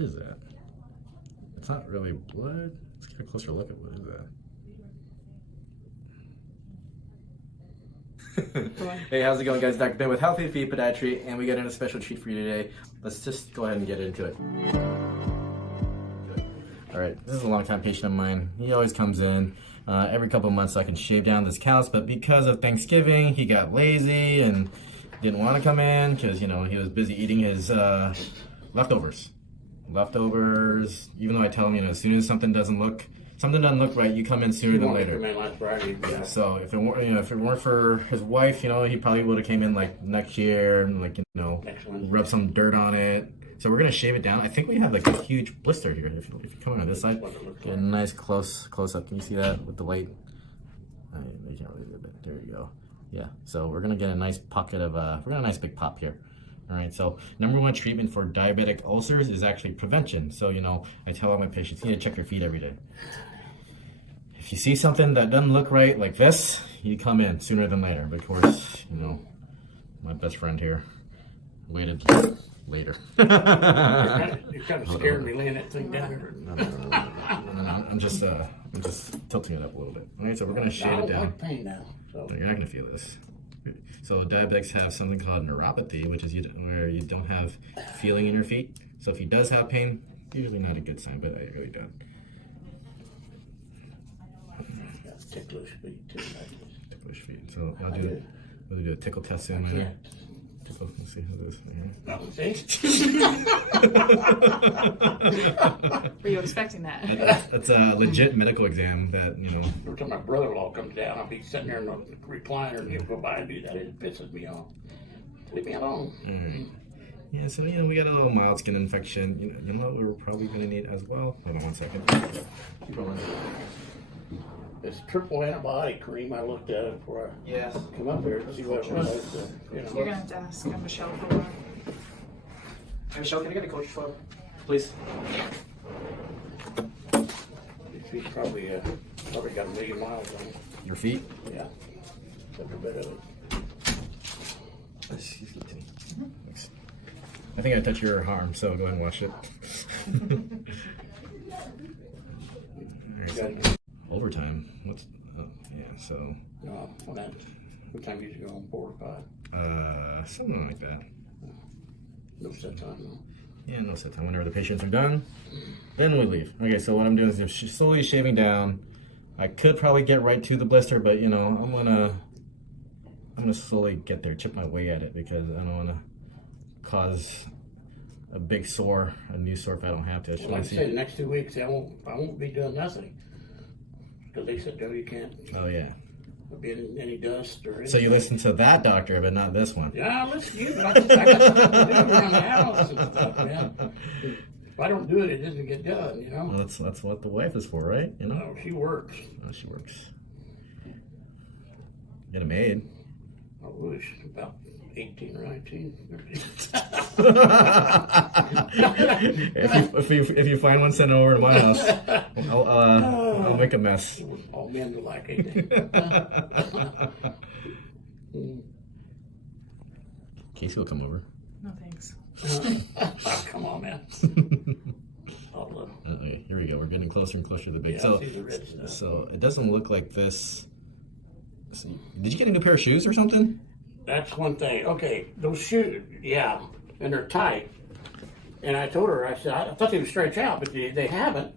What is that? It's not really blood. Let's get a closer look at what is that. Hey, how's it going, guys? Dr. Ben with Healthy Feet Podiatry, and we got in a special treat for you today. Let's just go ahead and get into it. All right, this is a long-time patient of mine. He always comes in every couple of months so I can shave down this callus, but because of Thanksgiving, he got lazy and didn't want to come in because, you know, he was busy eating his leftovers, even though I tell him, you know, as soon as something doesn't look right, you come in sooner than later. Last Friday, yeah. So if it weren't, you know, if it weren't for his wife, you know, he probably would have came in like next year and, like, you know, rub some dirt on it. So we're gonna shave it down. I think we have like a huge blister here. If you come on this side, get a nice close up. Can you see that with the light? There you go. Yeah. So we're gonna get a nice pocket of we're gonna a nice big pop here. All right. So #1 treatment for diabetic ulcers is actually prevention. So, you know, I tell all my patients, you need to check your feet every day. If you see something that doesn't look right, like this, you come in sooner than later. But of course, you know, my best friend here waited later. You kind of scared me laying that thing down there. No, I'm just tilting it up a little bit. All right, so we're gonna shave it down. I don't like pain now, so. You're not gonna feel this. So diabetics have something called neuropathy, which is where you don't have feeling in your feet. So if he does have pain, usually not a good sign, but I really don't. Ticklish feet too. Ticklish feet. So we'll do a tickle test soon. Let's see how this Were you expecting that? That's a legit medical exam that, you know. Every time my brother-in-law comes down, I'll be sitting there in the recliner and he'll go by and do that. It pisses me off. Leave me alone. Yeah, so, you know, we got a little mild skin infection. You know what we're probably going to need as well? Hold on one second. Keep rolling. This triple antibiotic cream, I looked at it before I come up here to see what it was. You know. You're gonna have to ask Michelle for one. Hey, Michelle, can I get a coach photo, please? Your feet probably got 1 million miles on it. Your feet? Yeah, every bit of it. Thanks. I think I touched your arm, so go ahead and wash it. Overtime. So. What time do you go on? 4 or 5? Something like that. No set time, no. Yeah, no set time. Whenever the patients are done, then we leave. Okay, so what I'm doing is just slowly shaving down. I could probably get right to the blister, but, you know, I'm gonna slowly get there, chip my way at it, because I don't want to cause a big sore, a new sore if I don't have to. Well, like I say, the next 2 weeks, I won't be doing nothing. Because they said, no, you can't. Oh, yeah. Be any dust or anything. So you listen to that doctor, but not this one. Yeah, I listen to you, but I got something to do around the house and stuff, man. If I don't do it, it doesn't get done, you know? Well, that's what the wife is for, right? You know? No, she works. Oh, she works. Get a maid. I wish. About 18 or 19. if you find one, send it over to my house. I'll make a mess. All men are like it. Casey will come over. No thanks. Oh, come on, man. Okay, here we go. We're getting closer and closer to the big. Yeah, so it doesn't look like this. Did you get a new pair of shoes or something? That's one thing. Okay, those shoes, yeah, and they're tight. And I told her, I said, I thought they would stretch out, but they haven't.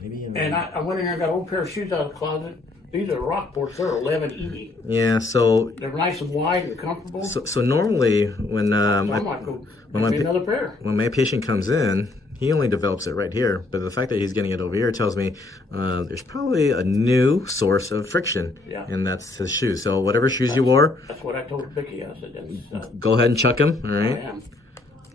Maybe. And I went in there and got an old pair of shoes out of the closet. These are Rockports. They're 11E. Yeah, so they're nice and wide and comfortable. So normally when another pair. When my patient comes in, he only develops it right here. But the fact that he's getting it over here tells me there's probably a new source of friction, and that's his shoes. So whatever shoes you wore, that's what I told Vicky. I said, go ahead and chuck them. All right,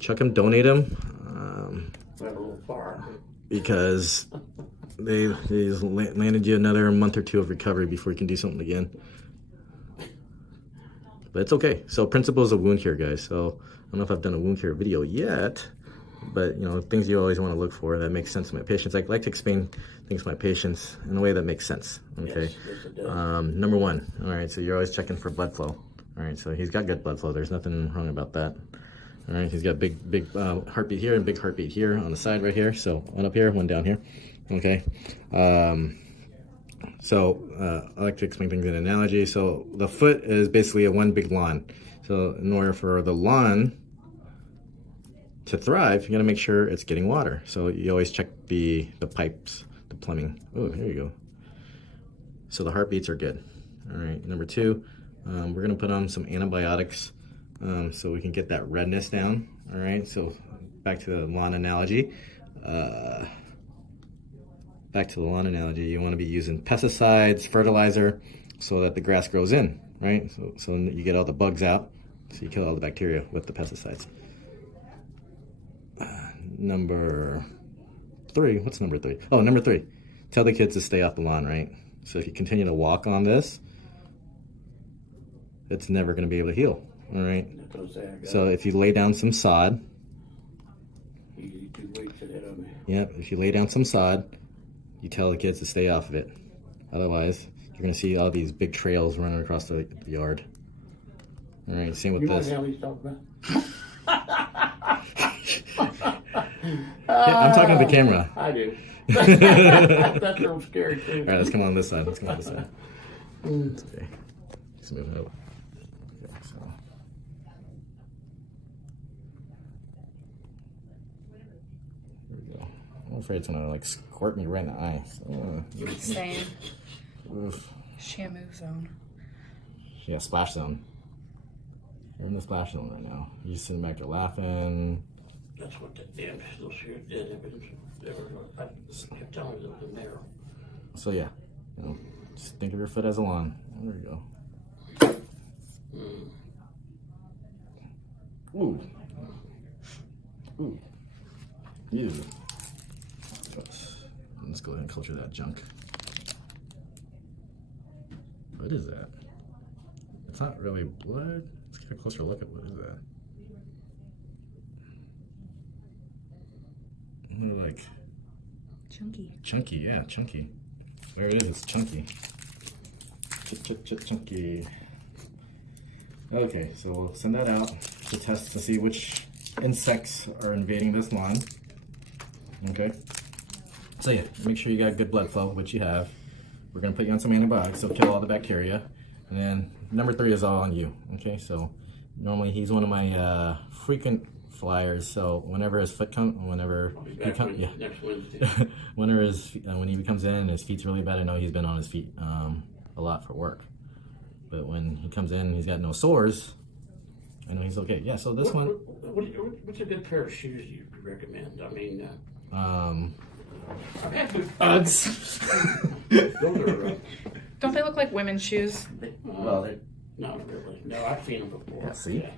chuck them, donate them. Went a little far because they landed you another month or two of recovery before you can do something again. But it's okay. So principles of wound care, guys. So I don't know if I've done a wound care video yet, but you know, things you always want to look for that makes sense to my patients. I like to explain things to my patients in a way that makes sense. Okay. Yes, it does. #1. All right. So you're always checking for blood flow. All right. So he's got good blood flow. There's nothing wrong about that. All right, he's got big heartbeat here and big heartbeat here on the side right here. So one up here, one down here. Okay. So I like to explain things in an analogy. So the foot is basically one big lawn. So in order for the lawn to thrive, you got to make sure it's getting water. So you always check the pipes, the plumbing. Oh, here you go. So the heartbeats are good. All right, number 2, we're gonna put on some antibiotics so we can get that redness down. All right, so back to the lawn analogy. You want to be using pesticides, fertilizer, so that the grass grows in, right? So you get all the bugs out, so you kill all the bacteria with the pesticides. Number 3, what's number 3? Oh, number 3, tell the kids to stay off the lawn, right? So if you continue to walk on this, it's never going to be able to heal, all right? So if you lay down some sod, if you lay down some sod, you tell the kids to stay off of it. Otherwise, you're going to see all these big trails running across the yard. All right, same with this. You know what he's talking about? Yeah, I'm talking to the camera. I do. That's real scary too. All right, let's come on this side. Okay. Just move it over. Okay, so. Here we go. I'm afraid it's gonna like squirt me right in the eye. So, Same. oof. Shamu zone. Yeah, splash zone. We're in the splash zone right now. You're just sitting back there laughing. That's what the damn little shoot did. I kept telling you it was narrow. So yeah, just think of your foot as a lawn. There you go. Ooh. Ooh. Ew. Let's go ahead and culture that junk. What is that? It's not really blood. Let's get a closer look at what is that. Like Chunky. chunky, yeah, chunky. There it is, it's chunky. Chunky. Okay, so we'll send that out to test to see which insects are invading this lawn. Okay. So yeah, make sure you got good blood flow, which you have. We're gonna put you on some antibiotics, so kill all the bacteria. And then number 3 is all on you. Okay, so normally he's one of my frequent flyers, so whenever his foot when he comes in and his feet's really bad, I know he's been on his feet a lot for work. But when he comes in and he's got no sores, I know he's okay. Yeah, so this one. What's a good pair of shoes you recommend? I mean, Uggs. those are. Don't they look like women's shoes? Well, Not really. No, I've seen them before. Yeah, see? Yeah.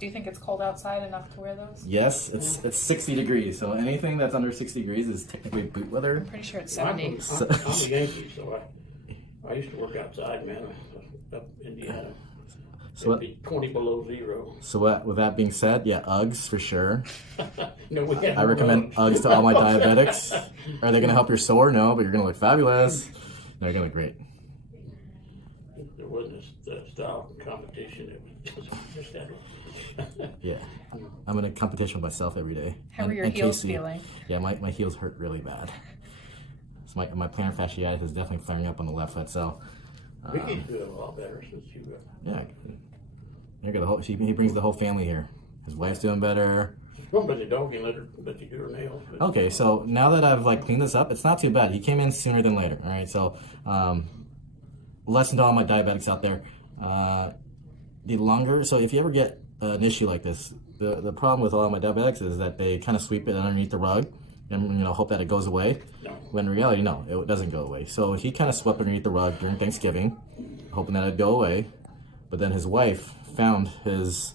Do you think it's cold outside enough to wear those? yes, it's 60 degrees, so anything that's under 60 degrees is technically boot weather. I'm pretty sure it's I'm 70. a Yankee, so I used to work outside, man, up in Indiana. So It'd be 20 below zero. So with that being said, yeah, Uggs for sure. No, we had I recommend Uggs to all my diabetics. Are they going to help your sore? No, but you're going to look fabulous. No, you're going to look great. There wasn't a style competition. It was just that. Yeah, I'm in a competition with myself every day. How are your heels feeling? Yeah, my heels hurt really bad. So my plantar fasciitis is definitely flaring up on the left foot. So Vicky's doing a lot better since you. Yeah, you got the whole. He brings the whole family here. His wife's doing better. Well, but the dog can let you do her nails. But Okay, so now that I've cleaned this up, it's not too bad. He came in sooner than later. All right, so lesson to all my diabetics out there: the longer. So if you ever get an issue like this, the problem with all my diabetics is that they kind of sweep it underneath the rug and hope that it goes away. No. When in reality, no, it doesn't go away. So he kind of swept underneath the rug during Thanksgiving, hoping that it'd go away. But then his wife found his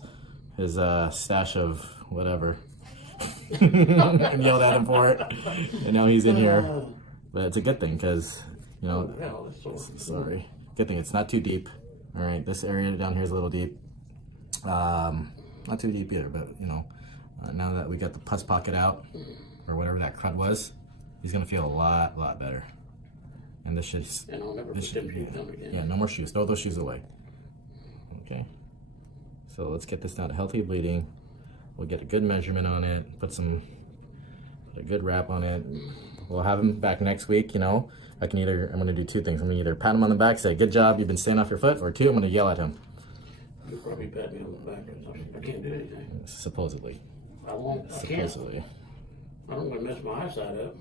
stash of whatever and yelled at him for it. And now he's in here. But it's a good thing because, Well, that's sort of. sorry. Good thing it's not too deep. All right, this area down here is a little deep. Not too deep either, but now that we got the pus pocket out, or whatever that crud was, he's gonna feel a lot better. And this should. And I'll never put them shoes on again. Yeah, no more shoes. Throw those shoes away. Okay. So let's get this down to healthy bleeding. We'll get a good measurement on it, put a good wrap on it. We'll have him back next week, you know. I'm gonna do two things. I'm gonna either pat him on the back, say, good job, you've been staying off your foot, or two, I'm gonna yell at him. You probably pat me on the back or something. I can't do anything. Supposedly. I won't. I can't. Supposedly. I don't want to mess my eyesight up.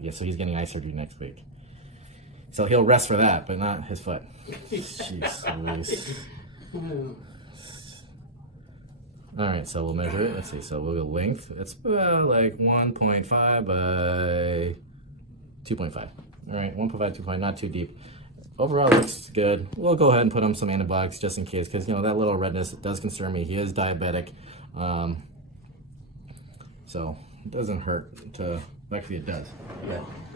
Yeah, so he's getting eye surgery next week. So he'll rest for that, but not his foot. Jeez Louise. All right, so we'll measure it. Let's see. So we'll go length. It's like 1.5 by 2.5. All right, 1.5, 2.5, not too deep. Overall, it looks good. We'll go ahead and put him some antibiotics just in case, because, you know, that little redness does concern me. He is diabetic. So it doesn't hurt to, actually it does.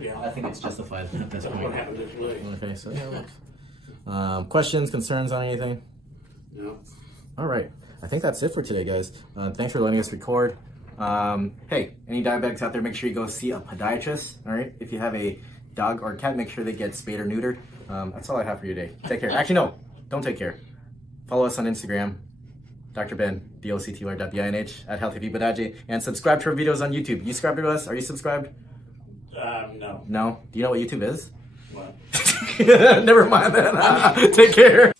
Yeah. I think it's justified at this point. What happened this way? Okay, so yeah, it looks. Questions, concerns on anything? No. All right. I think that's it for today, guys. Thanks for letting us record. Hey, any diabetics out there, make sure you go see a podiatrist. All right. If you have a dog or cat, make sure they get spayed or neutered. That's all I have for you today. Take care. Actually, no, don't take care. Follow us on Instagram, Dr. Ben, DOCTY.BINH, at HealthyVBadaji, and subscribe to our videos on YouTube. You subscribe to us? Are you subscribed? No. No? Do you know what YouTube is? What? Never mind then. Take care.